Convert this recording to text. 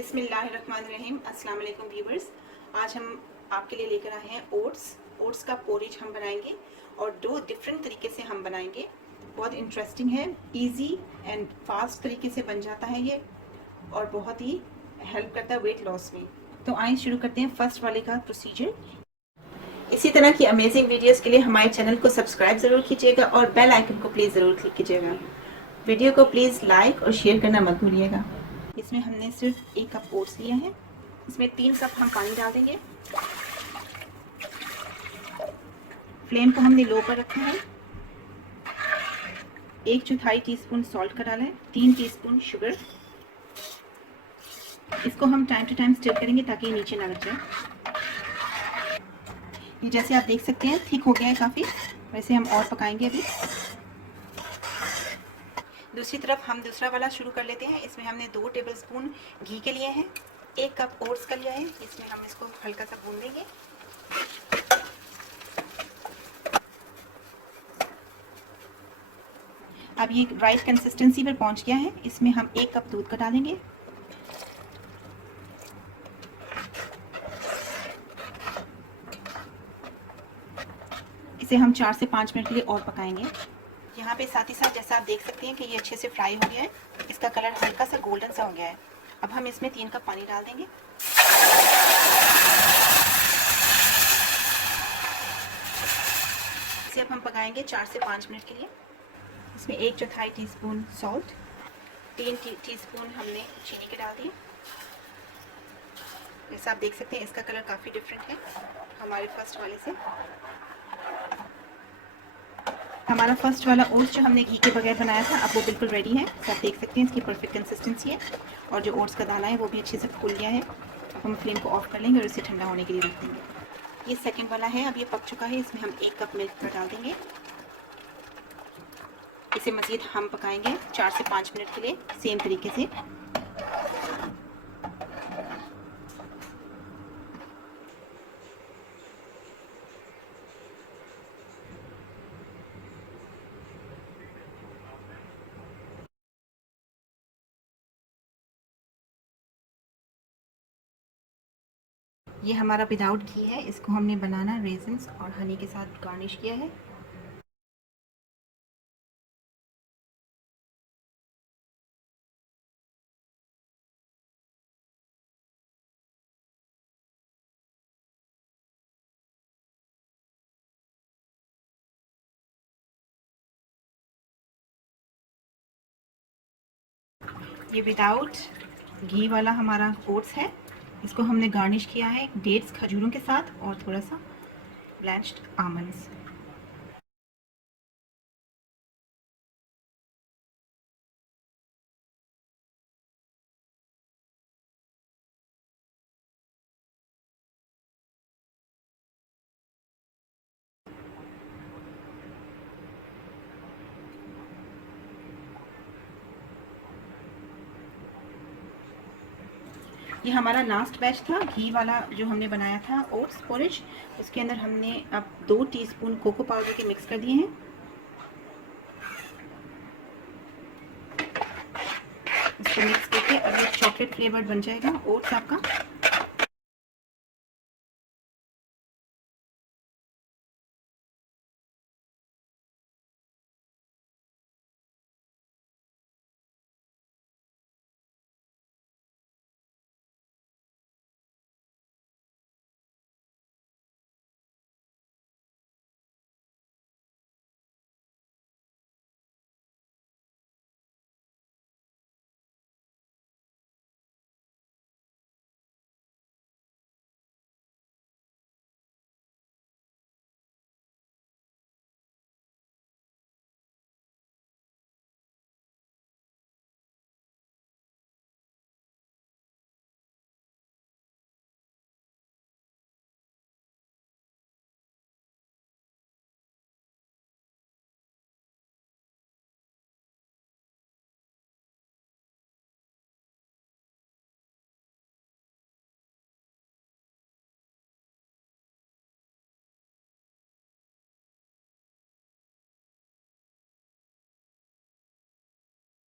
बिस्मिल्लाहिर्रहमानिर्रहीम। अस्सलाम वालेकुम व्यूवर्स। आज हम आपके लिए लेकर आए हैं ओट्स का पोरिज हम बनाएंगे और दो डिफरेंट तरीके से हम बनाएंगे। बहुत इंटरेस्टिंग है, इजी एंड फास्ट तरीके से बन जाता है ये और बहुत ही हेल्प करता है वेट लॉस में। तो आइए शुरू करते हैं फर्स्ट वाले का प्रोसीजर। इसी तरह की अमेजिंग वीडियोस के लिए हमारे चैनल को सब्सक्राइब ज़रूर कीजिएगा और बेल आइकन को प्लीज़ ज़रूर क्लिक कीजिएगा। वीडियो को प्लीज़ लाइक और शेयर करना मत भूलिएगा। इसमें हमने सिर्फ 1 कप ओट्स लिया है। इसमें 3 कप हम पानी डाल देंगे। फ्लेम को हमने लो पर रखा है। 1/4 टीस्पून सॉल्ट का डाला है, 3 टीस्पून शुगर। इसको हम टाइम टू टाइम स्टिर करेंगे ताकि ये नीचे ना लग जाए। ये जैसे आप देख सकते हैं थिक हो गया है काफ़ी, वैसे हम और पकाएंगे अभी। दूसरी तरफ हम दूसरा वाला शुरू कर लेते हैं। इसमें हमने 2 टेबलस्पून घी के लिए हैं, 1 कप ओट्स का लिया है। इसमें हम इसको हल्का सा भून देंगे। अब ये राइट कंसिस्टेंसी पर पहुंच गया है। इसमें हम 1 कप दूध का डालेंगे। इसे हम 4 से 5 मिनट के लिए और पकाएंगे। यहाँ पे साथ ही साथ जैसा आप देख सकते हैं कि ये अच्छे से फ्राई हो गया है। इसका कलर हल्का सा गोल्डन सा हो गया है। अब हम इसमें 3 कप पानी डाल देंगे। इसे अब हम पकाएंगे 4 से 5 मिनट के लिए। इसमें 1/4 टीस्पून सॉल्ट, 3 टीस्पून हमने चीनी के डाल दिए। जैसा आप देख सकते हैं इसका कलर काफ़ी डिफरेंट है हमारे फर्स्ट वाले से। हमारा फर्स्ट वाला ओट्स जो हमने घी के बगैर बनाया था अब वो बिल्कुल रेडी है। तो आप देख सकते हैं इसकी परफेक्ट कंसिस्टेंसी है और जो ओट्स का दाना है वो भी अच्छे से फूल गया है। अब हम फ्लेम को ऑफ कर लेंगे और इसे ठंडा होने के लिए रख देंगे। ये सेकंड वाला है, अब ये पक चुका है। इसमें हम 1 कप मिल्क का डाल देंगे। इसे मज़ीद हम पकाएंगे 4 से 5 मिनट के लिए सेम तरीके से। ये हमारा विदाउट घी है। इसको हमने बनाना रेजिन्स और हनी के साथ गार्निश किया है। ये विदाउट घी वाला हमारा ओट्स है। इसको हमने गार्निश किया है डेट्स खजूरों के साथ और थोड़ा सा ब्लैंच्ड आमंड्स। ये हमारा लास्ट बैच था घी वाला जो हमने बनाया था ओट्स पोरिज। उसके अंदर हमने अब 2 टीस्पून कोको पाउडर के मिक्स कर दिए हैं। इसको मिक्स करके अब ये चॉकलेट फ्लेवर्ड बन जाएगा ओट्स आपका।